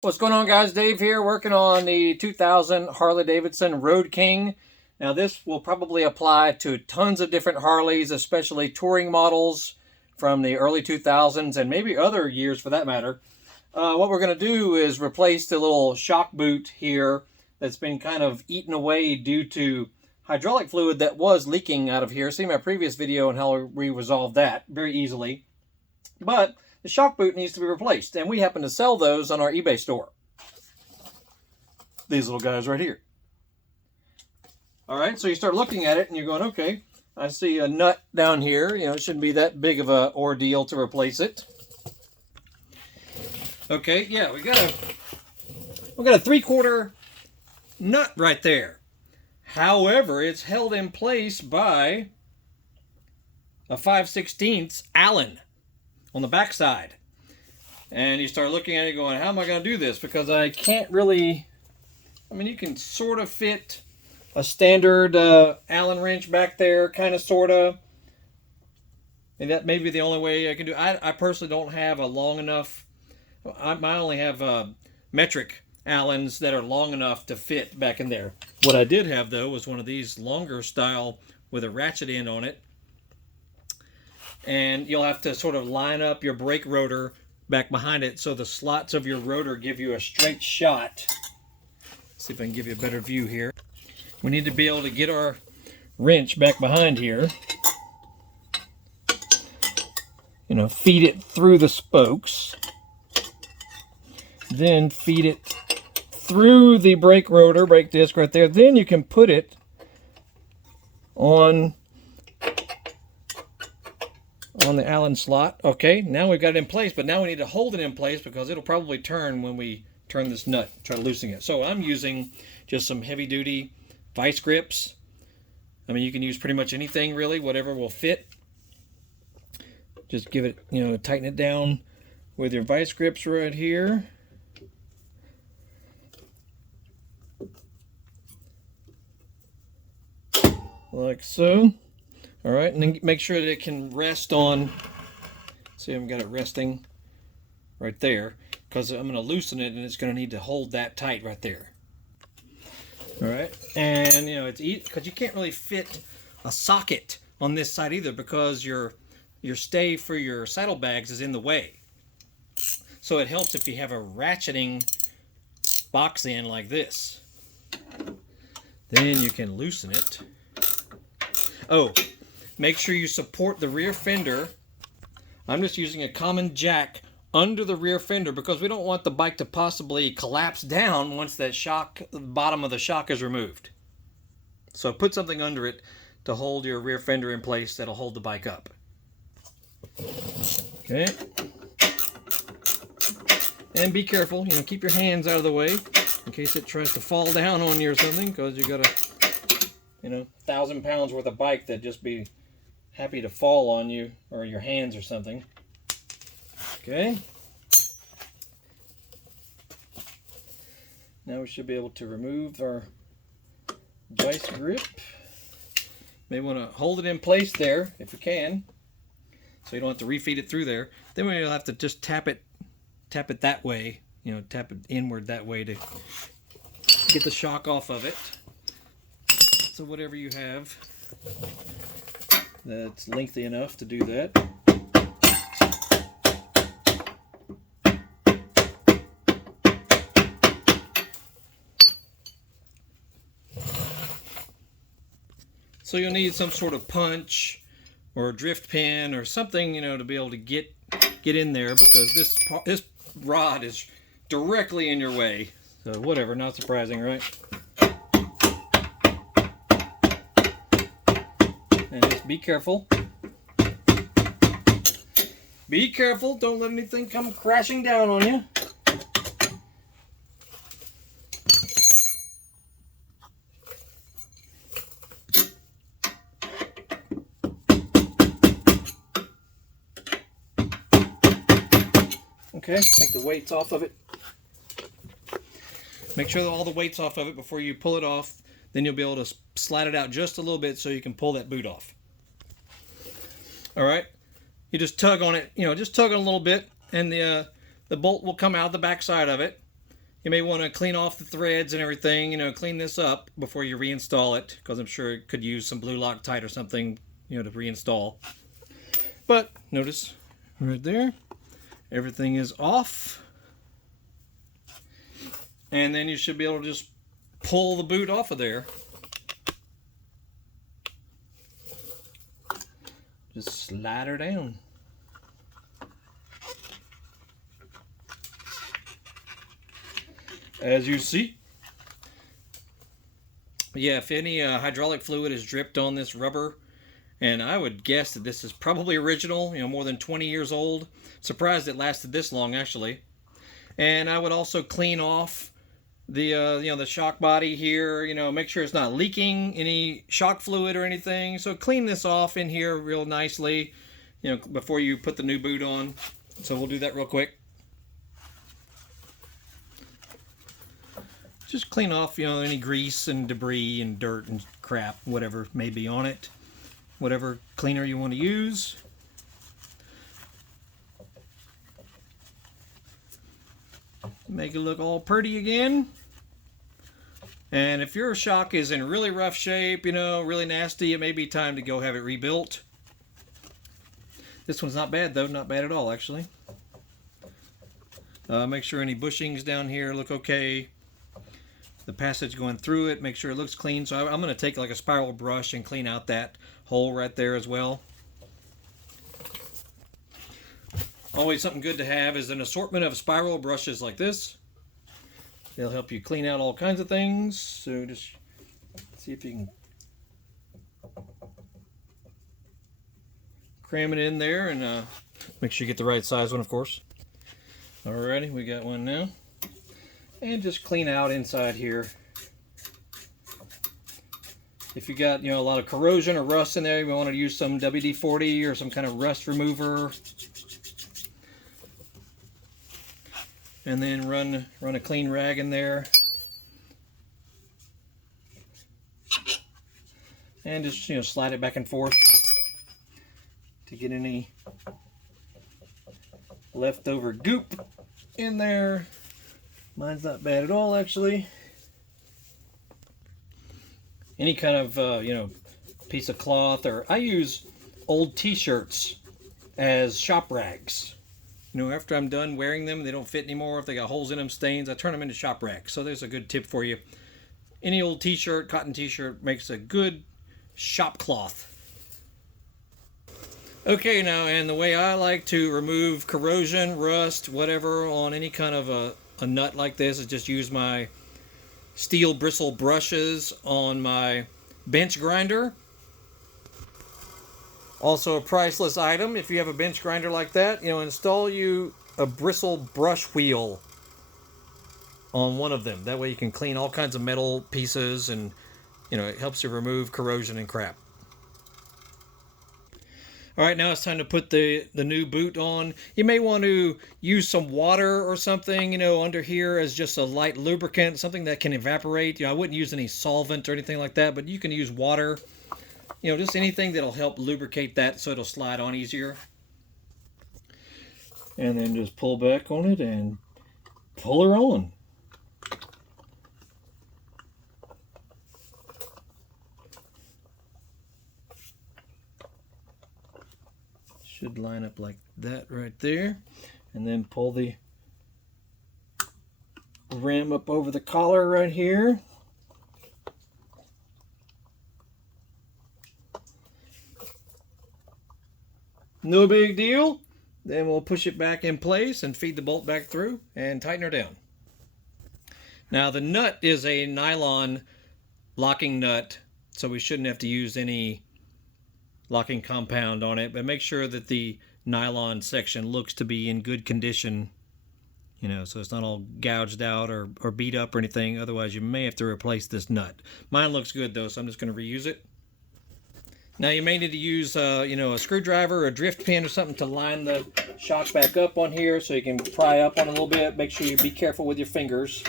What's going on, guys? Dave here, working on the 2000 Harley Davidson Road King. Now this will probably apply to tons of different Harleys, especially touring models from the early 2000s and maybe other years for that matter. What we're going to do is replace the little shock boot here that's been kind of eaten away due to hydraulic fluid that was leaking out of here. See my previous video on how we resolved that very easily. But the shock boot needs to be replaced, and we happen to sell those on our eBay store. These little guys right here. All right, so you start looking at it and you're going, okay, I see a nut down here. You know, it shouldn't be that big of an ordeal to replace it. Okay, yeah, we got a 3/4 nut right there. However, it's held in place by a 5/16 Allen on the back side. And you start looking at it going, how am I going to do this? Because I can't really, I mean, you can sort of fit a standard Allen wrench back there, kind of, sort of. And that may be the only way I can do it. I personally don't have a long enough, I only have metric Allens that are long enough to fit back in there. What I did have, though, was one of these longer style with a ratchet end on it. And you'll have to sort of line up your brake rotor back behind it so the slots of your rotor give you a straight shot. Let's see if I can give you a better view here. We need to be able to get our wrench back behind here. You know, feed it through the spokes. Then feed it through the brake rotor, brake disc right there. Then you can put it on the Allen slot. Okay, now we've got it in place, but now we need to hold it in place because it'll probably turn when we turn this nut, try to loosen it. So I'm using just some heavy duty vice grips. I mean, you can use pretty much anything really, whatever will fit. Just give it, you know, tighten it down with your vice grips right here. Like so. All right, and then make sure that it can rest on, see, I've got it resting right there, because I'm going to loosen it and it's going to need to hold that tight right there. All right, and you know, it's easy because you can't really fit a socket on this side either because your stay for your saddlebags is in the way. So it helps if you have a ratcheting box end like this. Then you can loosen it. Oh, make sure you support the rear fender. I'm just using a common jack under the rear fender because we don't want the bike to possibly collapse down once that shock, the bottom of the shock is removed. So put something under it to hold your rear fender in place that'll hold the bike up. Okay. And be careful, you know, keep your hands out of the way in case it tries to fall down on you or something, because you got a, you know, 1,000 pounds worth of bike that'd just be happy to fall on you or your hands or something. Okay. Now we should be able to remove our vice grip. May want to hold it in place there if you can, so you don't have to refeed it through there. Then we'll have to just tap it that way, you know, tap it inward that way to get the shock off of it. So whatever you have that's lengthy enough to do that. So you'll need some sort of punch or a drift pin or something, you know, to be able to get in there, because this rod is directly in your way. So whatever, not surprising, right? And just be careful. Be careful, don't let anything come crashing down on you. Okay, take the weights off of it. Make sure that all the weight's off of it before you pull it off. Then you'll be able to slide it out just a little bit so you can pull that boot off. All right, you just tug on it, you know, just tug on a little bit, and the bolt will come out the back side of it. You may want to clean off the threads and everything, clean this up before you reinstall it, because I'm sure it could use some blue Loctite or something, to reinstall. But notice right there, everything is off. And then you should be able to just pull the boot off of there. Just slide her down. As you see. Yeah, if any hydraulic fluid is dripped on this rubber, and I would guess that this is probably original, more than 20 years old. Surprised it lasted this long, actually. And I would also clean off the the shock body here, make sure it's not leaking any shock fluid or anything. So clean this off in here real nicely, before you put the new boot on. So we'll do that real quick. Just clean off, any grease and debris and dirt and crap, whatever may be on it. Whatever cleaner you want to use. Make it look all pretty again. And if your shock is in really rough shape, really nasty, it may be time to go have it rebuilt. This one's not bad though, not bad at all actually. Make sure any bushings down here look okay. The passage going through it, make sure it looks clean. So I'm going to take like a spiral brush and clean out that hole right there as well. Always something good to have is an assortment of spiral brushes like this. They'll help you clean out all kinds of things. So just see if you can cram it in there, and make sure you get the right size one, of course. Alrighty, we got one now. And just clean out inside here. If you got a lot of corrosion or rust in there, you want to use some WD-40 or some kind of rust remover. And then run a clean rag in there. And just slide it back and forth to get any leftover goop in there. Mine's not bad at all, actually. Any kind of, piece of cloth, or I use old t-shirts as shop rags. After I'm done wearing them, they don't fit anymore. If they got holes in them, stains, I turn them into shop rags. So there's a good tip for you. Any old t-shirt, cotton t-shirt, makes a good shop cloth. Okay, now, and the way I like to remove corrosion, rust, whatever, on any kind of a nut like this is just use my steel bristle brushes on my bench grinder. Also a priceless item if you have a bench grinder like that, install you a bristle brush wheel on one of them. That way you can clean all kinds of metal pieces, and it helps you remove corrosion and crap. Alright, now it's time to put the new boot on. You may want to use some water or something, under here as just a light lubricant, something that can evaporate. I wouldn't use any solvent or anything like that, but you can use water. Just anything that'll help lubricate that so it'll slide on easier. And then just pull back on it and pull her on. Should line up like that right there. And then pull the rim up over the collar right here. No big deal. Then we'll push it back in place and feed the bolt back through and tighten her down. Now the nut is a nylon locking nut, so we shouldn't have to use any locking compound on it, but make sure that the nylon section looks to be in good condition, so it's not all gouged out or beat up or anything. Otherwise you may have to replace this nut. Mine looks good though, so I'm just going to reuse it. Now you may need to use a screwdriver or a drift pin or something to line the shock back up on here so you can pry up on it a little bit. Make sure you be careful with your fingers.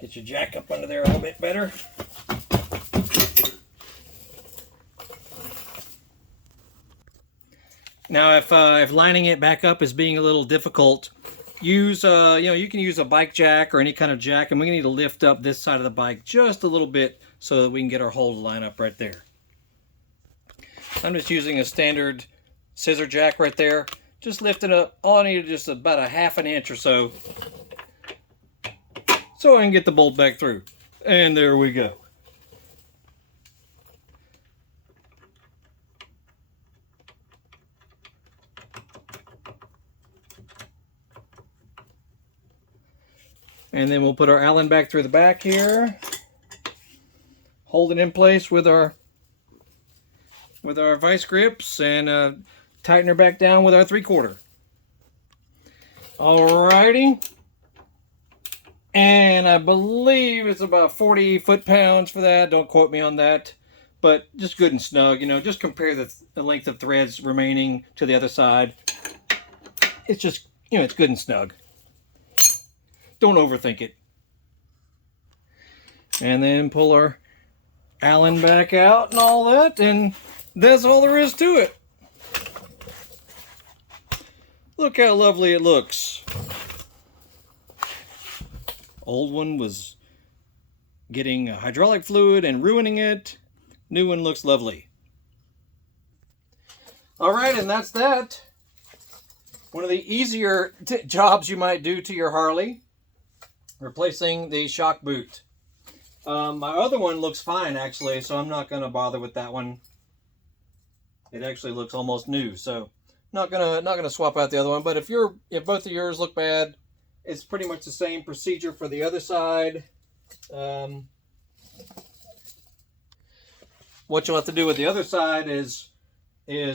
Get your jack up under there a little bit better. Now, if lining it back up is being a little difficult, use you can use a bike jack or any kind of jack, and we need to lift up this side of the bike just a little bit so that we can get our hole to line up right there. I'm just using a standard scissor jack right there. Just lifting up. All I need is just about a ½ inch or so I can get the bolt back through. And there we go. And then we'll put our Allen back through the back here. Hold it in place with our vice grips, and tighten her back down with our 3/4. Alrighty. And I believe it's about 40 foot-pounds for that. Don't quote me on that. But just good and snug. Just compare the length of threads remaining to the other side. It's just, it's good and snug. Don't overthink it. And then pull our Allen back out and all that, and that's all there is to it. Look how lovely it looks. Old one was getting hydraulic fluid and ruining it. New one looks lovely. All right, and that's that. One of the easier jobs you might do to your Harley, replacing the shock boot. My other one looks fine, actually, so I'm not going to bother with that one. It actually looks almost new, so not gonna swap out the other one. But if both of yours look bad, it's pretty much the same procedure for the other side. What you'll have to do with the other side is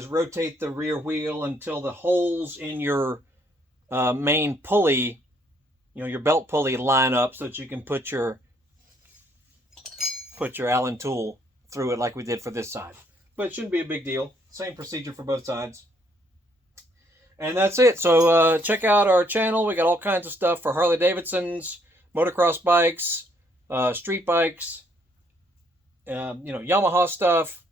rotate the rear wheel until the holes in your main pulley, your belt pulley, line up so that you can put your Allen tool through it like we did for this side. But it shouldn't be a big deal. Same procedure for both sides. And that's it. So check out our channel. We got all kinds of stuff for Harley Davidsons, motocross bikes, street bikes, Yamaha stuff,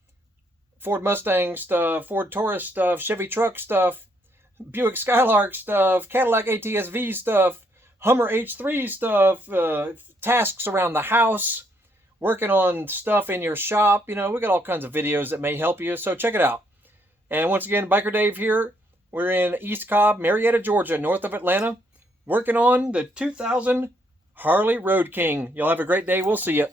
Ford Mustang stuff, Ford Taurus stuff, Chevy truck stuff, Buick Skylark stuff, Cadillac ATS-V stuff, Hummer H3 stuff, tasks around the house, working on stuff in your shop. We got all kinds of videos that may help you. So check it out. And once again, Biker Dave here. We're in East Cobb, Marietta, Georgia, north of Atlanta, working on the 2000 Harley Road King. Y'all have a great day. We'll see you.